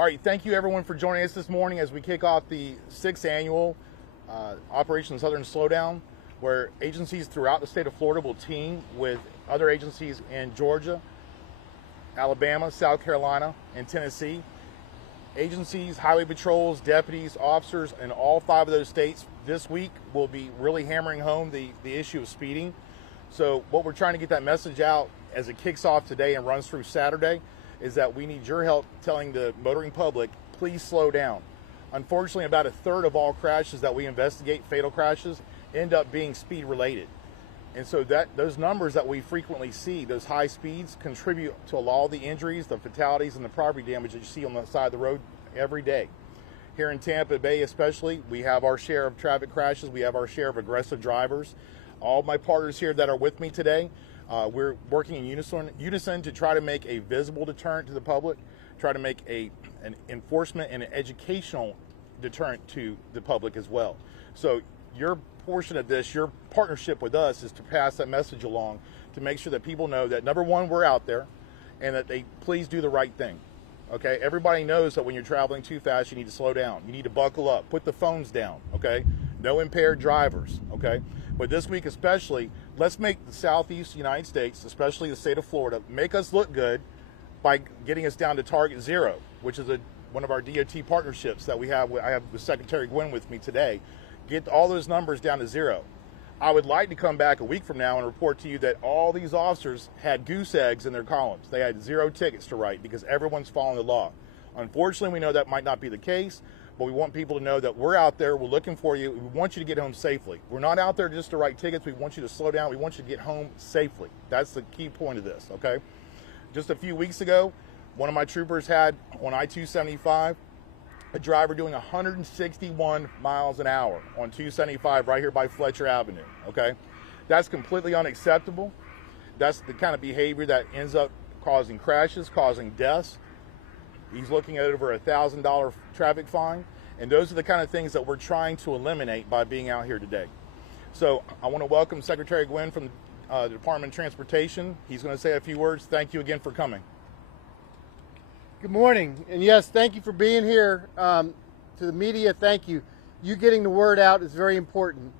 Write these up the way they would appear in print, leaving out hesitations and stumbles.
All right, thank you everyone for joining us this morning as we kick off the 6th annual Operation Southern Slowdown, where agencies throughout the state of Florida will team with other agencies in Georgia, Alabama, South Carolina, and Tennessee. Agencies, highway patrols, deputies, officers in all 5 of those states this week will be really hammering home the issue of speeding. So what we're trying to get that message out as it kicks off today and runs through Saturday is that we need your help telling the motoring public, please slow down. Unfortunately, about a third of all crashes that we investigate, fatal crashes, end up being speed related. And so those numbers that we frequently see, those high speeds, contribute to a lot of the injuries, the fatalities, and the property damage that you see on the side of the road every day. Here in Tampa Bay especially, we have our share of traffic crashes. We have our share of aggressive drivers. All my partners here that are with me today, we're working in unison to try to make a visible deterrent to the public, try to make an enforcement and an educational deterrent to the public as well. So your portion of this, your partnership with us, is to pass that message along to make sure that people know that, number one, we're out there, and that they please do the right thing. Okay, everybody knows that when you're traveling too fast, you need to slow down. You need to buckle up, put the phones down, okay? No impaired drivers, okay? But this week especially, let's make the Southeast United States, especially the state of Florida, make us look good by getting us down to target zero, which is one of our DOT partnerships that we have. I have with Secretary Gwynn with me today. Get all those numbers down to zero. I would like to come back a week from now and report to you that all these officers had goose eggs in their columns. They had 0 tickets to write because everyone's following the law. Unfortunately, we know that might not be the case, but we want people to know that we're out there, we're looking for you, we want you to get home safely. We're not out there just to write tickets, we want you to slow down, we want you to get home safely. That's the key point of this, okay? Just a few weeks ago, one of my troopers had on I-275, a driver doing 161 miles an hour on 275 right here by Fletcher Avenue, okay? That's completely unacceptable. That's the kind of behavior that ends up causing crashes, causing deaths. He's looking at over $1,000 traffic fine, and those are the kind of things that we're trying to eliminate by being out here today. So I want to welcome Secretary Gwynn from the Department of Transportation. He's going to say a few words. Thank you again for coming. Good morning, and yes, thank you for being here. To the media, thank you. You getting the word out is very important.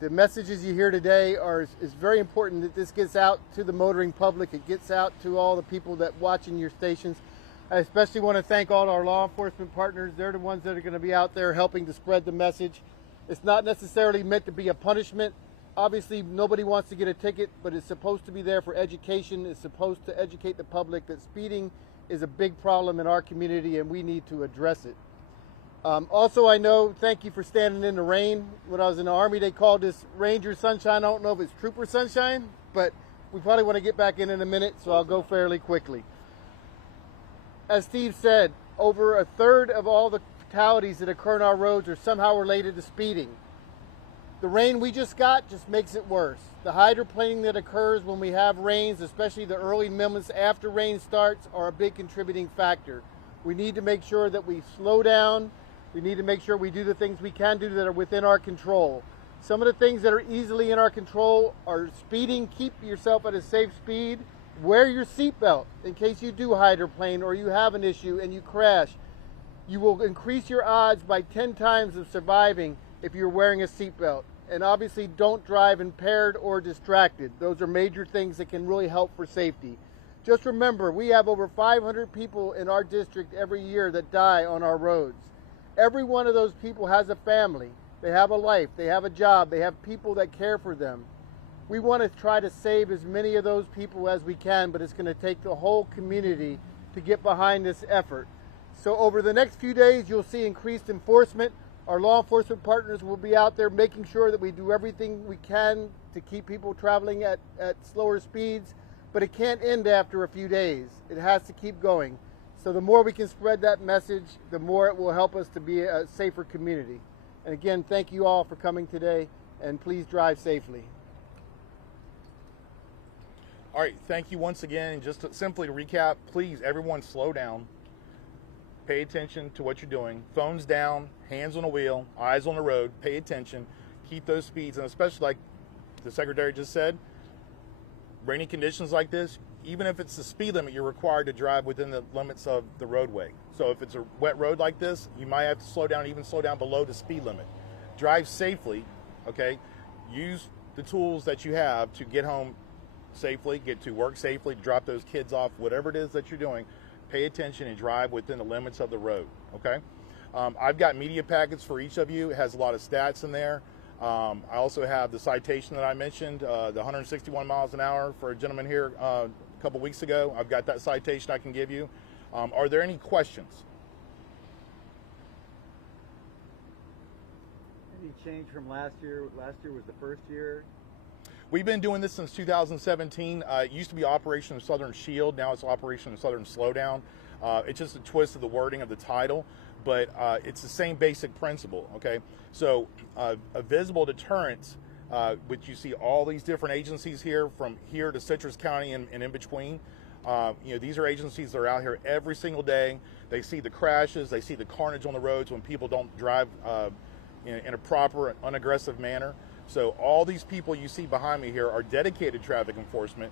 The messages you hear today is very important that this gets out to the motoring public. It gets out to all the people that watching your stations. I especially want to thank all our law enforcement partners. They're the ones that are going to be out there helping to spread the message. It's not necessarily meant to be a punishment. Obviously, nobody wants to get a ticket, but it's supposed to be there for education. It's supposed to educate the public that speeding is a big problem in our community and we need to address it. Also, I know, thank you for standing in the rain. When I was in the Army, they called this Ranger Sunshine. I don't know if it's Trooper Sunshine, but we probably want to get back in a minute, so I'll go fairly quickly. As Steve said, over a third of all the fatalities that occur on our roads are somehow related to speeding. The rain we just got just makes it worse. The hydroplaning that occurs when we have rains, especially the early moments after rain starts, are a big contributing factor. We need to make sure that we slow down. We need to make sure we do the things we can do that are within our control. Some of the things that are easily in our control are speeding. Keep yourself at a safe speed. Wear your seatbelt in case you do hydroplane or you have an issue and you crash. You will increase your odds by 10 times of surviving if you're wearing a seatbelt. And obviously don't drive impaired or distracted. Those are major things that can really help for safety. Just remember, we have over 500 people in our district every year that die on our roads. Every one of those people has a family. They have a life, they have a job, they have people that care for them. We want to try to save as many of those people as we can, but it's going to take the whole community to get behind this effort. So over the next few days, you'll see increased enforcement. Our law enforcement partners will be out there making sure that we do everything we can to keep people traveling at slower speeds, but it can't end after a few days. It has to keep going. So the more we can spread that message, the more it will help us to be a safer community. And again, thank you all for coming today, and please drive safely. All right, thank you once again. Just simply to recap, please, everyone slow down. Pay attention to what you're doing. Phones down, hands on the wheel, eyes on the road. Pay attention. Keep those speeds, and especially like the Secretary just said, rainy conditions like this, even if it's the speed limit, you're required to drive within the limits of the roadway. So if it's a wet road like this, you might have to slow down, even slow down below the speed limit. Drive safely, okay? Use the tools that you have to get home safely, get to work safely, drop those kids off, whatever it is that you're doing. Pay attention and drive within the limits of the road, okay? I've got media packets for each of you. It has a lot of stats in there. I also have the citation that I mentioned, the 161 miles an hour for a gentleman here a couple weeks ago. I've got that citation I can give you. Are there any questions? Any change from last year? Last year was the first year. We've been doing this since 2017. It used to be Operation Southern Shield. Now it's Operation Southern Slowdown. It's just a twist of the wording of the title, but it's the same basic principle, okay? So a visible deterrence, which you see all these different agencies here, from here to Citrus County and in between. You know, these are agencies that are out here every single day. They see the crashes, they see the carnage on the roads when people don't drive in a proper, unaggressive manner. So all these people you see behind me here are dedicated traffic enforcement.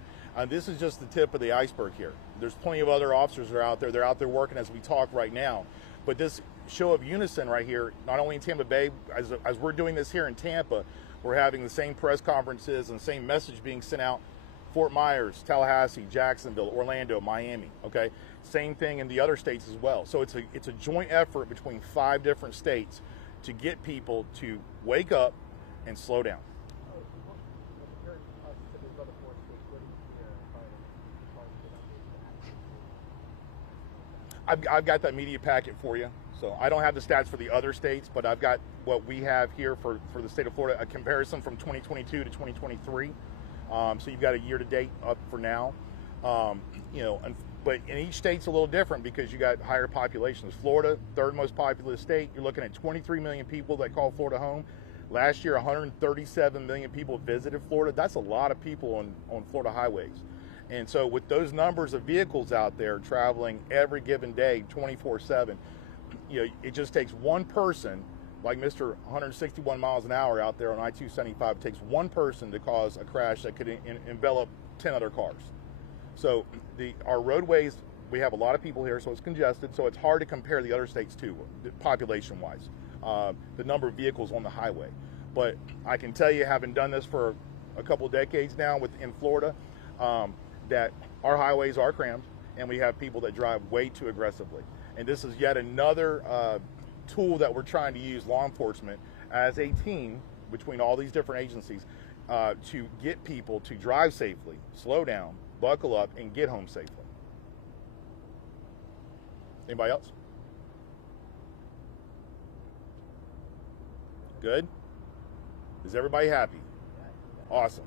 This is just the tip of the iceberg here. There's plenty of other officers that are out there. They're out there working as we talk right now. But this show of unison right here, not only in Tampa Bay, as we're doing this here in Tampa, we're having the same press conferences and the same message being sent out. Fort Myers, Tallahassee, Jacksonville, Orlando, Miami, okay? Same thing in the other states as well. So it's a joint effort between 5 different states to get people to wake up and slow down. I've got that media packet for you. So I don't have the stats for the other states, but I've got what we have here for the state of Florida, a comparison from 2022 to 2023. So you've got a year to date up for now. You know, but in each state's a little different because you got higher populations. Florida, 3rd most populous state. You're looking at 23 million people that call Florida home. Last year, 137 million people visited Florida. That's a lot of people on Florida highways. And so with those numbers of vehicles out there traveling every given day, 24/7, you know, it just takes one person, like Mr. 161 miles an hour out there on I-275, it takes one person to cause a crash that could envelop 10 other cars. So our roadways, we have a lot of people here, so it's congested, so it's hard to compare the other states too, population-wise, the number of vehicles on the highway. But I can tell you, having done this for a couple decades now in Florida, that our highways are crammed, and we have people that drive way too aggressively. And this is yet another tool that we're trying to use, law enforcement, as a team between all these different agencies to get people to drive safely, slow down, buckle up, and get home safely. Anybody else? Good? Is everybody happy? Awesome.